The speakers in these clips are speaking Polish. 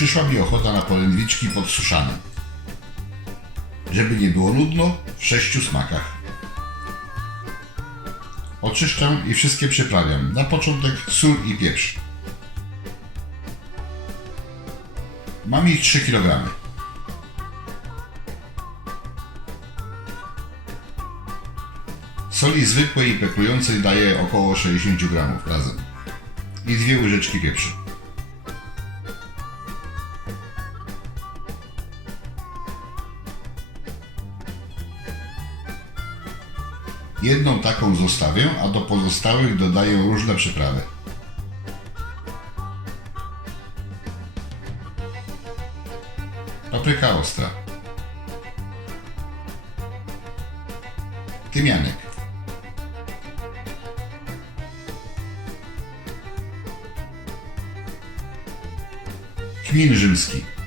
Przyszła mi ochota na polędwiczki podsuszane. Żeby nie było nudno, w sześciu smakach. Oczyszczam i wszystkie przyprawiam. Na początek sól i pieprz. Mam ich 3 kg. Soli zwykłej i peklującej daję około 60 g razem. I dwie łyżeczki pieprzu. Jedną taką zostawię, a do pozostałych dodaję różne przyprawy. Papryka ostra. Tymianek. Kmin rzymski.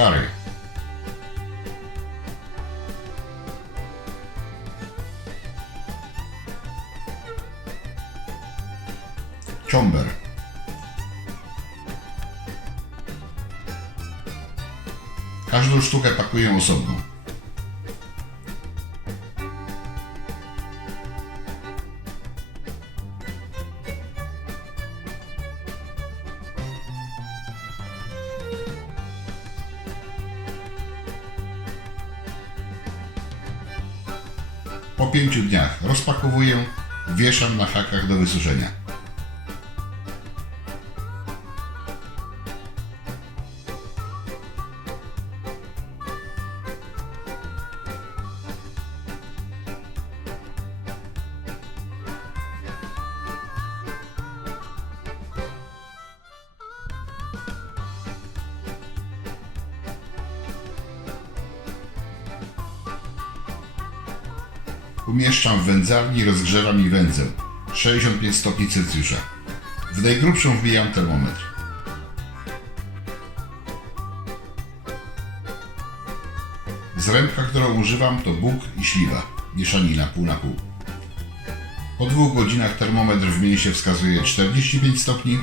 Kary. Ciąber. Każdą sztukę pakuję osobno. Pięciu dniach rozpakowuję, wieszam na hakach do wysuszenia. Umieszczam w wędzarni i rozgrzewam i wędzę. 65 stopni Celsjusza. W najgrubszą wbijam termometr. Zrębka, którą używam to Bóg i śliwa. Mieszanina pół na pół. Po dwóch godzinach termometr w mięsie wskazuje 45 stopni.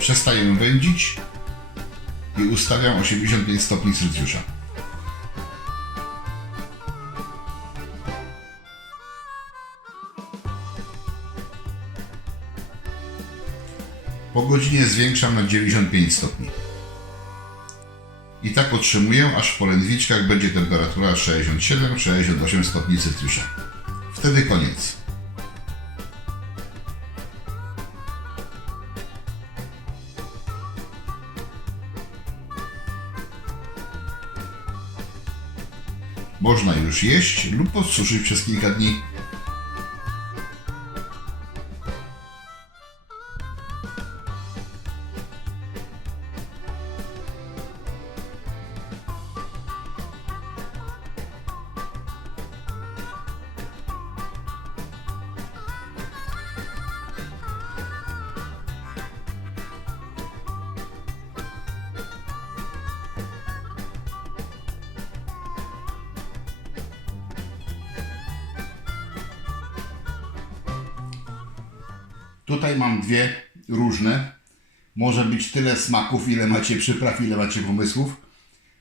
Przestaję wędzić i ustawiam 85 stopni Celsjusza. Po godzinie zwiększam na 95 stopni. I tak otrzymuję, aż w polędwiczkach będzie temperatura 67-68 stopni Celsjusza. Wtedy koniec. Można już jeść lub podsuszyć przez kilka dni. Tutaj mam dwie różne. Może być tyle smaków, ile macie przypraw, ile macie pomysłów.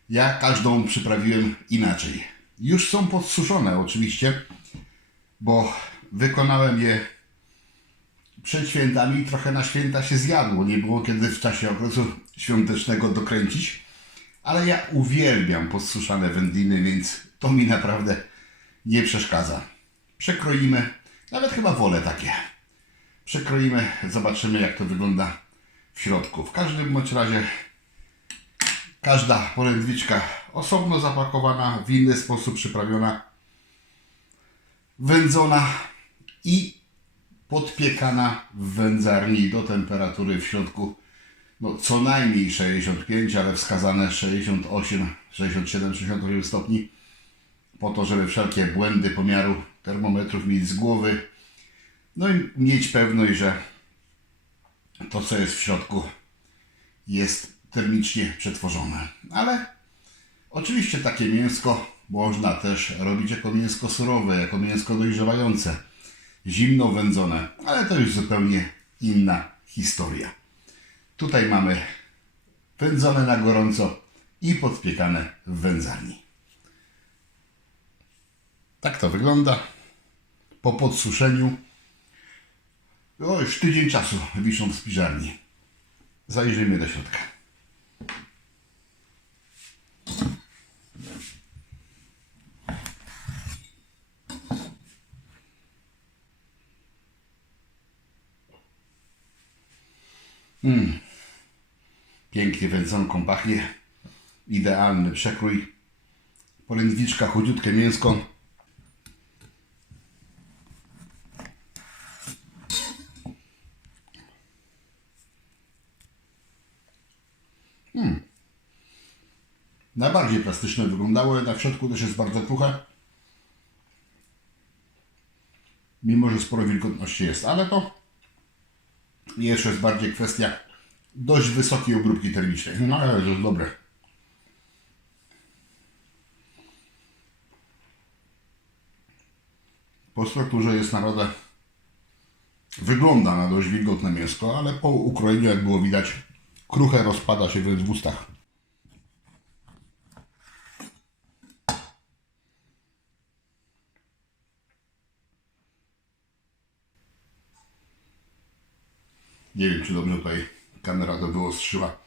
Ja każdą przyprawiłem inaczej. Już są podsuszone oczywiście, bo wykonałem je przed świętami i trochę na święta się zjadło. Nie było kiedy w czasie okresu świątecznego dokręcić. Ale ja uwielbiam podsuszane wędliny, więc to mi naprawdę nie przeszkadza. Przekroimy, nawet chyba wolę takie. Przekroimy, zobaczymy jak to wygląda w środku. W każdym bądź razie każda polędwiczka osobno zapakowana, w inny sposób przyprawiona, wędzona i podpiekana w wędzarni do temperatury w środku no, co najmniej 65, ale wskazane 68, 67, 68 stopni. po to, żeby wszelkie błędy pomiaru termometrów mieć z głowy. No i mieć pewność, że to, co jest w środku, jest termicznie przetworzone. Ale oczywiście takie mięsko można też robić jako mięsko surowe, jako mięsko dojrzewające, zimno wędzone, ale to już zupełnie inna historia. Tutaj mamy wędzone na gorąco i podpiekane w wędzarni. Tak to wygląda. Po podsuszeniu o, już tydzień czasu wiszą w spiżarni. Zajrzyjmy do środka. Mm. Pięknie wędzonką pachnie. Idealny przekrój. Polędwiczka, chudziutkie mięsko. Najbardziej plastyczne wyglądało, jednak w środku też jest bardzo kruche. Mimo, że sporo wilgotności jest, ale to jeszcze jest bardziej kwestia dość wysokiej obróbki termicznej. No ale to jest dobre. Po strukturze jest naprawdę wygląda na dość wilgotne mięsko, ale po ukrojeniu, jak było widać, kruche rozpada się w ustach. Nie wiem, czy dobrze tutaj kamera to wyostrzyła.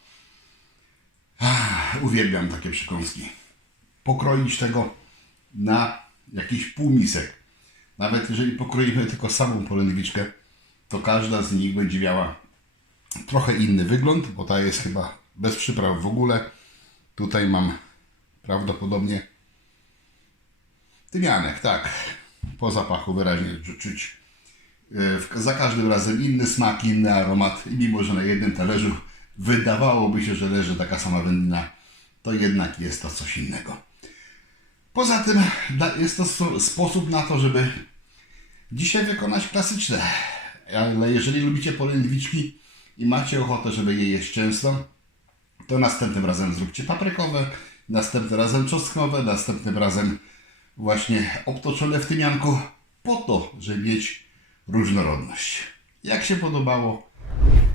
Ah, Uwielbiam takie przekąski. Pokroić tego na jakiś półmisek. Nawet jeżeli pokroimy tylko samą polędwiczkę, to każda z nich będzie miała trochę inny wygląd, bo ta jest chyba bez przypraw w ogóle. Tutaj mam prawdopodobnie tymianek, tak. Po zapachu wyraźnie czuć za każdym razem inny smak, inny aromat i mimo, że na jednym talerzu wydawałoby się, że leży taka sama wędlina, to jednak jest to coś innego. Poza tym jest to sposób na to, żeby dzisiaj wykonać klasyczne. Ale jeżeli lubicie polędwiczki i macie ochotę, żeby je jeść często, to następnym razem zróbcie paprykowe, następnym razem czosnkowe, następnym razem właśnie obtoczone w tymianku, po to, żeby mieć różnorodność. Jak się podobało,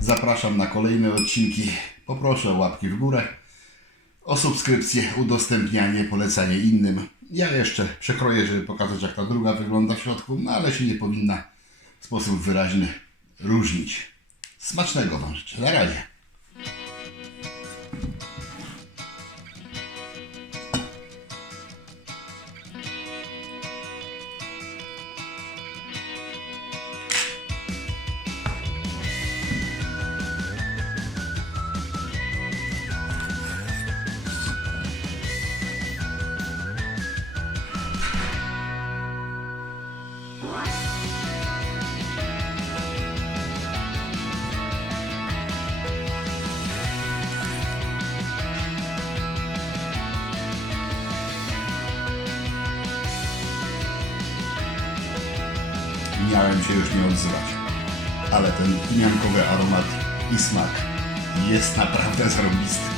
zapraszam na kolejne odcinki. Poproszę o łapki w górę, o subskrypcję, udostępnianie, polecanie innym. Ja jeszcze przekroję, żeby pokazać, jak ta druga wygląda w środku, no ale się nie powinna w sposób wyraźny różnić. Smacznego Wam życzę. Na razie. Miałem się już nie odzywać, ale ten tymiankowy aromat i smak jest naprawdę zarobisty.